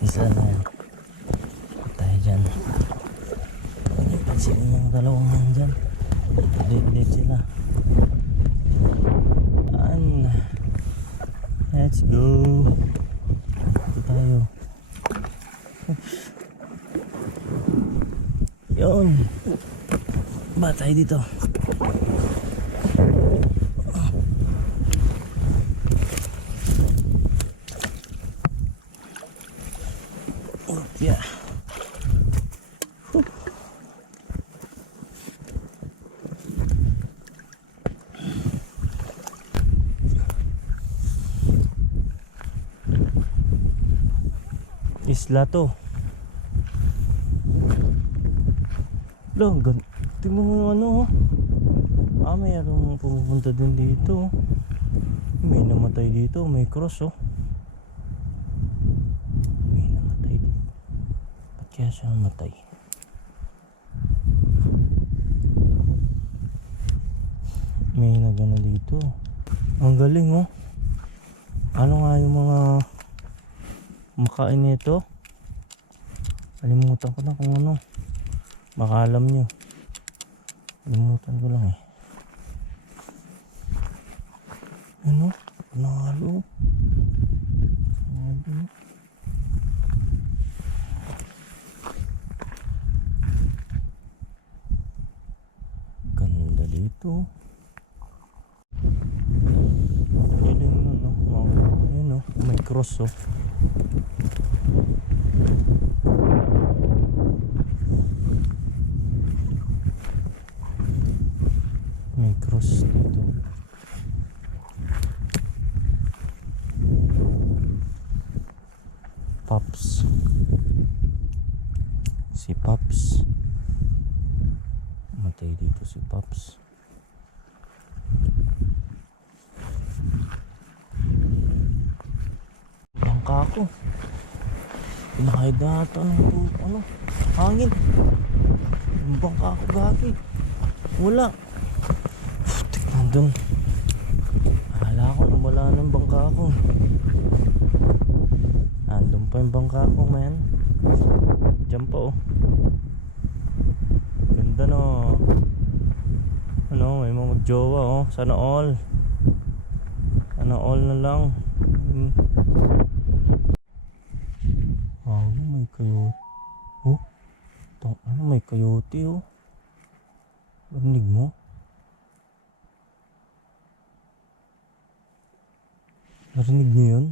Isa na yan. Tayo dyan. Pansin yung dalawang nandyan. Ulit-ulit sila. Let's go. Ito tayo. Yun. Ba tayo dito? Yeah. Isla to. Lang, tingnan mo yung ano. Mayroong pumupunta din dito. May namatay dito, may cross oh. May namatay dito. Ba't kaya siya namatay? May nagano dito. Ang galing oh. Ano nga yung mga makain nito? Kalimutan ko na kung ano. Baka alam nyo. Kalimutan ko lang eh. Ano? Panalo. Ganda dito. Galing nun no. Wow. Ayun oh. May cross oh. May cross dito. Pops. Si Pops. Matay dito si Pops. Bangka ako. Pinakaid na ito ano, hangin. Yung bangka ako gagi. Wala. Putik nandun. Akala ko wala ng bangka ako. Nandun pa yung bangka ko man. Diyan pa oh. Ganda no. Ano may mga magjowa oh. Sana all. Sana all na lang. Oh may coyote. Oh. Ano may coyote oh. Narinig mo? Narinig niyo yun?